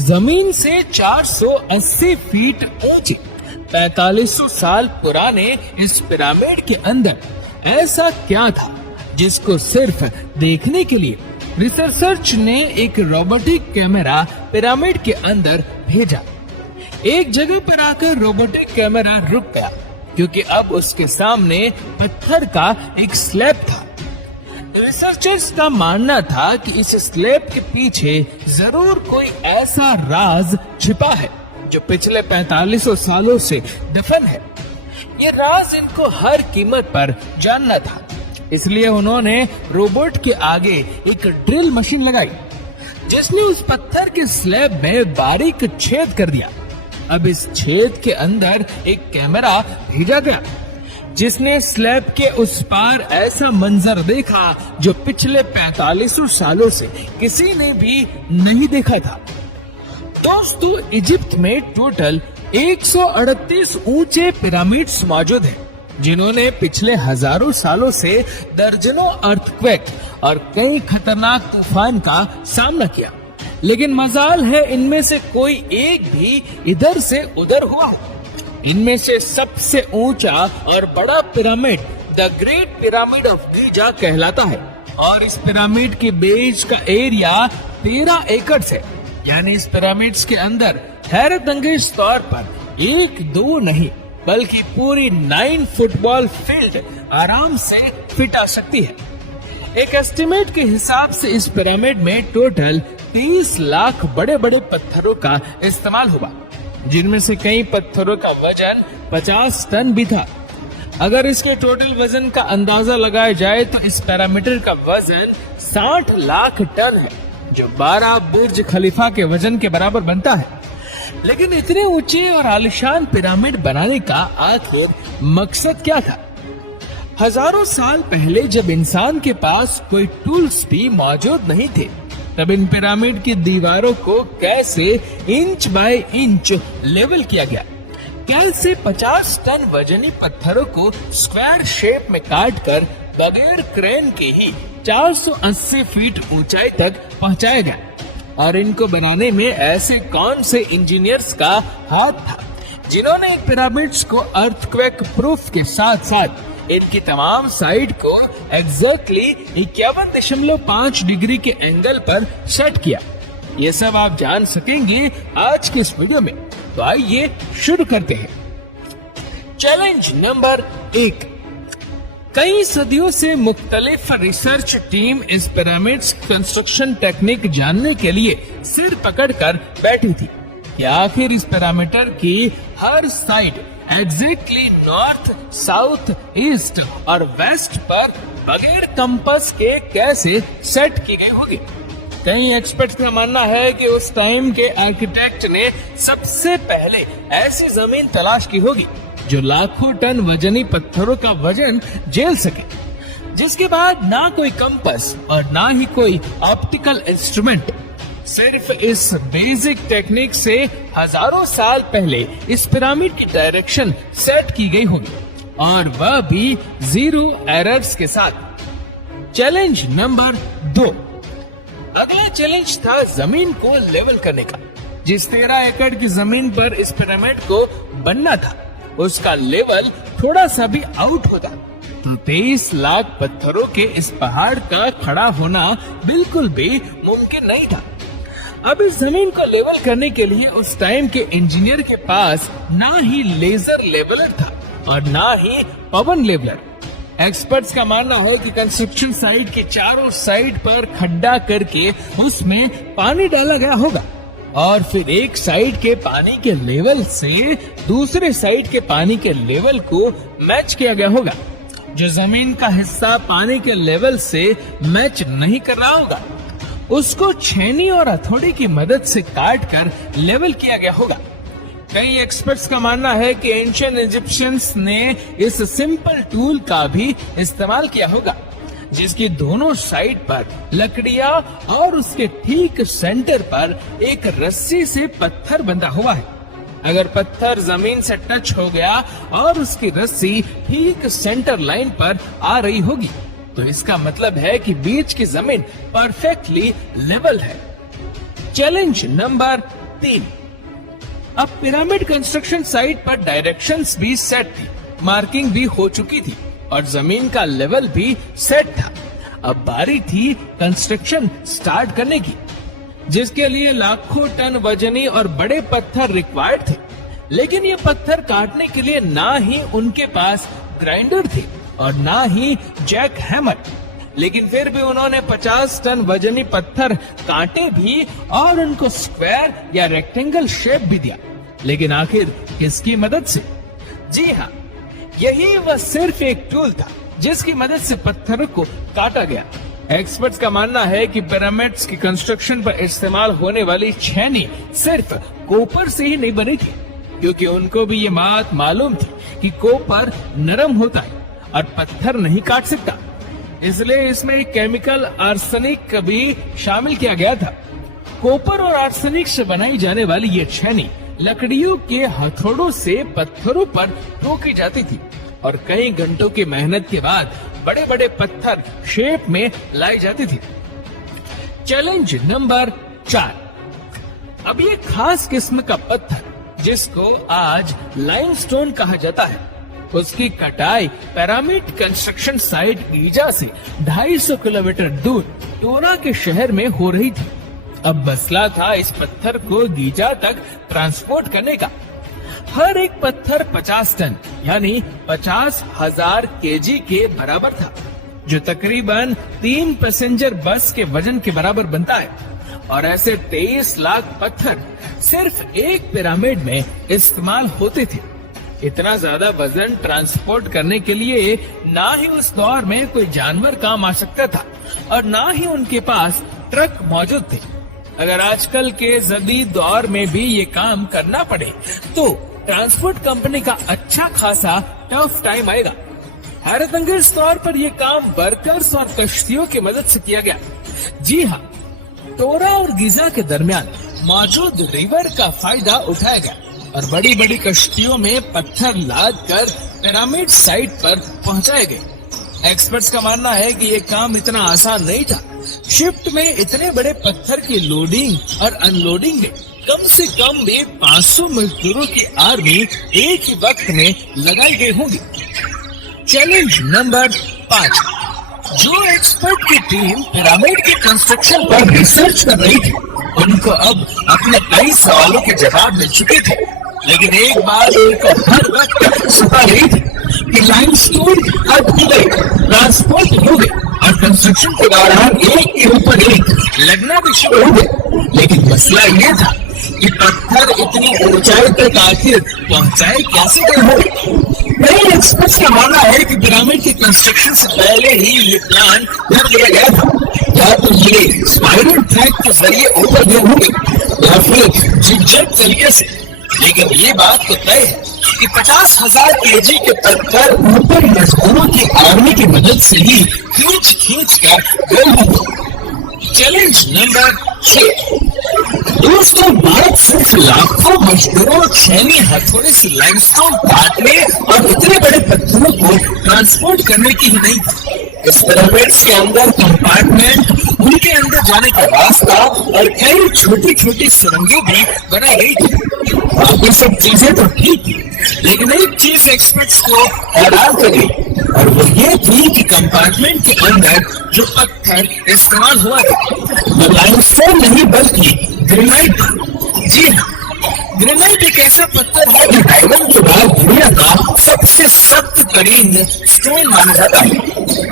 जमीन से 480 फीट ऊंचे 4500 साल पुराने इस पिरामिड के अंदर ऐसा क्या था जिसको सिर्फ देखने के लिए रिसर्चर्स ने एक रोबोटिक कैमरा पिरामिड के अंदर भेजा। एक जगह पर आकर रोबोटिक कैमरा रुक गया क्योंकि अब उसके सामने पत्थर का एक स्लैब था। रिसर्चर्स का मानना था कि इस स्लैब के पीछे जरूर कोई ऐसा राज छिपा है जो पिछले 4500 सालों से दफन है। ये राज इनको हर कीमत पर जानना था, इसलिए उन्होंने रोबोट के आगे एक ड्रिल मशीन लगाई जिसने उस पत्थर के स्लैब में बारीक छेद कर दिया। अब इस छेद के अंदर एक कैमरा भेजा गया जिसने स्लैब के उस पार ऐसा मंजर देखा जो पिछले 4500 सालों से किसी ने भी नहीं देखा था। दोस्तों, इजिप्ट में टोटल 138 ऊंचे पिरामिड्स मौजूद हैं, जिन्होंने पिछले हजारों सालों से दर्जनों अर्थक्वेक और कई खतरनाक तूफान का सामना किया, लेकिन मजाल है इनमें से कोई एक भी इधर से उधर हुआ हो। इनमें से सबसे ऊंचा और बड़ा pyramid the great pyramid of Giza कहलाता है और इस पिरामिड के बेस का एरिया 13 एकड़ है। यानी इस पिरामिड्स के अंदर हैरतअंगेज तौर पर एक दो नहीं बल्कि पूरी 9 फुटबॉल फील्ड आराम से फिट आ सकती है। एक एस्टिमेट के हिसाब से इस पिरामिड में टोटल 30 लाख बड़े बड़े पत्थरों का इस्तेमाल हुआ, जिनमें से कई पत्थरों का वजन 50 टन भी था। अगर इसके टोटल वजन का अंदाजा लगाया जाए तो इस पैरामीटर का वजन 60 लाख टन है, जो 12 बुर्ज खलीफा के वजन के बराबर बनता है। लेकिन इतने ऊंचे और आलिशान पिरामिड बनाने का आखिर मकसद क्या था? हजारों साल पहले जब इंसान के पास कोई टूल्स भी मौजूद नहीं थे, तब इन पिरामिड की दीवारों को कैसे इंच बाय इंच लेवल किया गया, कैसे 50 टन वजनी पत्थरों को स्क्वायर शेप में काटकर बगैर क्रेन के ही 480 फीट ऊंचाई तक पहुंचाया गया। और इनको बनाने में ऐसे कौन से इंजीनियर्स का हाथ था जिन्होंने पिरामिड्स को अर्थक्वेक प्रूफ के साथ साथ इनकी तमाम साइड को एग्जैक्टली 51.5 डिग्री के एंगल पर सेट किया। ये सब आप जान सकेंगे आज के इस वीडियो में, तो आइए शुरू करते हैं। Challenge number 1। कई सदियों से मुख्तलिफ रिसर्च टीम इस पिरामिड्स कंस्ट्रक्शन टेक्निक जानने के लिए सिर पकड़कर बैठी थी कि आखिर इस पिरामिड की हर side exactly north, south, east और वेस्ट पर बगैर कंपास के कैसे सेट की गई होगी। कई एक्सपर्ट्स का मानना है कि उस टाइम के आर्किटेक्ट ने सबसे पहले ऐसी जमीन तलाश की होगी जो लाखों टन वजनी पत्थरों का वजन झेल सके, जिसके बाद ना कोई कंपास और ना ही कोई ऑप्टिकल इंस्ट्रूमेंट, सिर्फ इस बेसिक टेक्निक से हजारों साल पहले इस पिरामिड की डायरेक्शन सेट की गई होगी, और वह भी 0 एरर्स के साथ। Challenge number 2। अगला चैलेंज था जमीन को लेवल करने का। जिस 13 एकड़ की जमीन पर इस पिरामिड को बनना था, उसका लेवल थोड़ा सा भी आउट होता तो 23 लाख पत्थरों के इस पहाड़ का खड़ा होना बिल्कुल भी मुमकिन नहीं था। अब इस जमीन को लेवल करने के लिए उस टाइम के इंजीनियर के पास ना ही लेजर लेवलर था और ना ही पवन लेवलर। एक्सपर्ट्स का मानना है कि कंस्ट्रक्शन साइट के चारों साइड पर खड्डा करके उसमें पानी डाला गया होगा और फिर एक साइड के पानी के लेवल से दूसरे साइड के पानी के लेवल को मैच किया गया होगा। जो जमीन का हिस्सा पानी के लेवल से मैच नहीं कर रहा होगा, उसको छेनी और हथौड़ी की मदद से काट कर लेवल किया गया होगा। कई एक्सपर्ट्स का मानना है कि एंशिएंट इजिप्शियंस ने इस सिंपल टूल का भी इस्तेमाल किया होगा, जिसकी दोनों साइड पर लकड़ियां और उसके ठीक सेंटर पर एक रस्सी से पत्थर बंधा हुआ है। अगर पत्थर जमीन से टच हो गया और उसकी रस्सी ठीक सेंटर लाइन पर आ रही होगी, तो इसका मतलब है कि बीच की जमीन परफेक्टली लेवल है। Challenge number 3। अब पिरामिड कंस्ट्रक्शन साइट पर डायरेक्शंस भी सेट थी, मार्किंग भी हो चुकी थी और जमीन का लेवल भी सेट था। अब बारी थी कंस्ट्रक्शन स्टार्ट करने की, जिसके लिए लाखों टन वजनी और बड़े पत्थर रिक्वायर्ड थे। लेकिन ये पत्थर काटने के लिए ना ही उनके पास ग्राइंडर थे और ना ही जैक हैमर। लेकिन फिर भी उन्होंने 50 टन वजनी पत्थर काटे भी और उनको स्क्वायर या रेक्टेंगल शेप भी दिया। लेकिन आखिर किसकी मदद से? जी हाँ, यही वह सिर्फ एक टूल था जिसकी मदद से पत्थरों को काटा गया। एक्सपर्ट्स का मानना है कि पिरामिड्स की कंस्ट्रक्शन पर इस्तेमाल होने वाली छेनी सिर्फ कॉपर से ही नहीं बनी थी, क्योंकि उनको भी ये बात मालूम थी कि कॉपर नरम होता है और पत्थर नहीं काट सकता। इसलिए इसमें एक केमिकल आर्सेनिक भी शामिल किया गया था। कॉपर और आर्सेनिक से बनाई जाने वाली ये छेनी लकड़ियों के हथौड़ों से पत्थरों पर ठोकी जाती थी और कई घंटों की मेहनत के बाद बड़े बड़े पत्थर शेप में लाई जाती थी। Challenge number 4। अब ये खास किस्म का पत्थर जिसको आज लाइमस्टोन कहा जाता है, उसकी कटाई पिरामिड कंस्ट्रक्शन साइट गीजा से 250 किलोमीटर दूर टोरा के शहर में हो रही थी। अब मसला था इस पत्थर को गीजा तक ट्रांसपोर्ट करने का। हर एक पत्थर 50 टन यानी 50,000 केजी के बराबर था, जो तकरीबन 3 पैसेंजर बस के वजन के बराबर बनता है। और ऐसे 23 लाख पत्थर सिर्फ एक पिरामिड में इस्तेमाल होते थे। इतना ज्यादा वजन ट्रांसपोर्ट करने के लिए ना ही उस दौर में कोई जानवर काम आ सकता था और ना ही उनके पास ट्रक मौजूद थे। अगर आजकल के जदीद दौर में भी ये काम करना पड़े तो ट्रांसपोर्ट कंपनी का अच्छा खासा टफ टाइम आएगा। हैरतअंगेज तौर पर यह काम वर्कर्स और कश्तियों की मदद से किया गया। जी हाँ, टोरा और गीजा के दरमियान मौजूद रिवर का फायदा उठाया गया और बड़ी बड़ी कश्तियों में पत्थर लाद कर पिरामिड साइट पर पहुंचाए गए। एक्सपर्ट्स का मानना है कि ये काम इतना आसान नहीं था। शिफ्ट में इतने बड़े पत्थर की लोडिंग और अनलोडिंग में कम से कम भी 500 मजदूरों की आर्मी एक ही वक्त में लगाई गई होगी। Challenge number 5। जो एक्सपर्ट की टीम पिरामिड के कंस्ट्रक्शन पर रिसर्च कर रही थी, उनको अब अपने कई सवालों के जवाब मिल चुके थे। लेकिन एक बात उनको हर वक्त सता रही थी कि लाइमस्टोन अब हो गई, ट्रांसपोर्ट हो गए और कंस्ट्रक्शन के दौरान एक के ऊपर एक लगना भी शुरू हो गए। लेकिन मसला ये था कि पत्थर इतनी ऊंचाई तक आखिर पहुंचाए कैसे गए हो। कई एक्सपर्ट्स का मानना है कि पिरामिड के कंस्ट्रक्शन से पहले ही ये प्लान कर लिया गया था। या तो ये स्पाइरल ट्रैक के जरिए ऊपर गए होंगे या फिर जिगजैग तरीके से। लेकिन ये बात तो तय है कि 50,000 केजी के पत्थर ऊपर मजदूरों की आर्मी की मदद से ही खींच कर गए होंगे। Challenge number 6। दोस्तों, बात सिर्फ लाखों मजदूरों छेनी हथौड़े से लाइमस्टोन काटने और इतने बड़े पत्थरों को ट्रांसपोर्ट करने की ही नहीं थी। इस पिरामिड्स के अंदर कंपार्टमेंट, उनके अंदर जाने का रास्ता और कई छोटी छोटी सुरंगें भी बनाई गई थी। बाकी सब चीजें तो ठीक थी, लेकिन एक चीज एक्सपर्ट्स को हैरान कर गई और वो ये थी कि कंपार्टमेंट के अंदर जो पत्थर इस्तेमाल हुआ था वो लाइमस्टोन नहीं बल्कि ग्रेनाइट। जी हाँ, ग्रेनाइट एक ऐसा पत्थर है जो डायमंड के बाद दुनिया का सबसे सख्त तरीन स्टोन माना जाता है।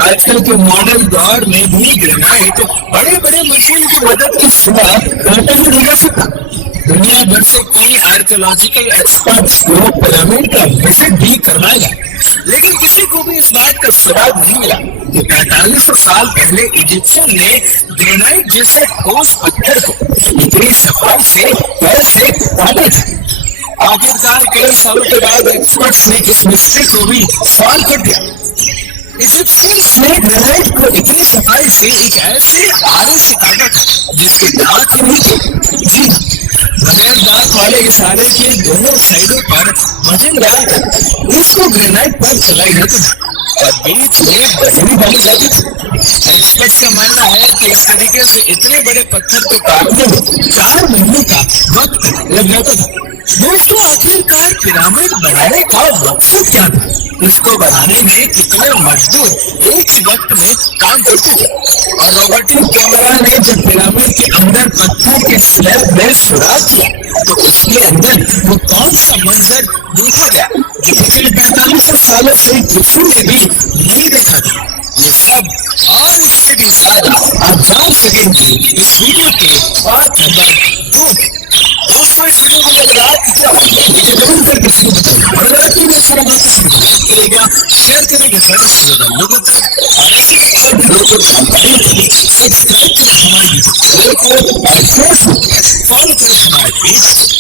आजकल के मॉडर्न दौर में भी ग्रेनाइट बड़े बड़े मशीन की मदद के सिवा काटा ही नहीं जा सकता। दुनिया भर से कई आर्कियोलॉजिकल एक्सपर्ट्स को पिरामिड का विजिट भी करवाएगा, लेकिन किसी को भी इस बात का जवाब नहीं मिला कि 4500 साल पहले इजिप्शियन ने ग्रेनाइट जैसे ठोस पत्थर को इतनी सफाई से कैसे काटा था। आखिरकार कई सालों के बाद एक्सपर्ट्स ने इस मिस्ट्री को भी सॉल्व कर दिया। इजिप्शियंस ने ग्रेनाइट को इतनी सफाई से एक ऐसे आरे से काटा था जिसके दांत ही नहीं थे। जी बगैर दांत वाले इस आरे के दोनों साइडों पर वजन डालकर उसको ग्रेनाइट पर चलाई जाती थी और बीच में बजरी डाली जाती थी। एक्सपर्ट्स का मानना है कि इस तरीके से इतने बड़े पत्थर को काटने में 4 महीने का वक्त लग जाता था। दोस्तों, आखिरकार पिरामिड बनाने का मकसद क्या था? इसको बनाने में कितने मजदूर एक ही वक्त में काम करते थे? और रोबोटिक कैमरा ने जब पिरामिड के अंदर पत्थर के स्लैब में सुराख किया तो उसके अंदर वो कौन सा मंजर देखा गया जो पिछले 45 सालों से किसी ने भी नहीं देखा था? ये सब और इससे भी ज्यादा आप जान सकेंगे इस वीडियो के पार्ट नंबर 2 में। दोस्तों, इस वीडियो को अगर आपको क्या लगा मुझे जरूर करके इसको बताइए, और अगर आपको भी अच्छा लगा तो इसको लाइक करेगा, शेयर करेगा ज्यादा से ज्यादा लोगों तक, और ऐसे ही और भी लोगों को जानकारी के लिए सब्सक्राइब करें हमारे यूट्यूब चैनल को और फेसबुक फॉलो करें हमारे पेज को।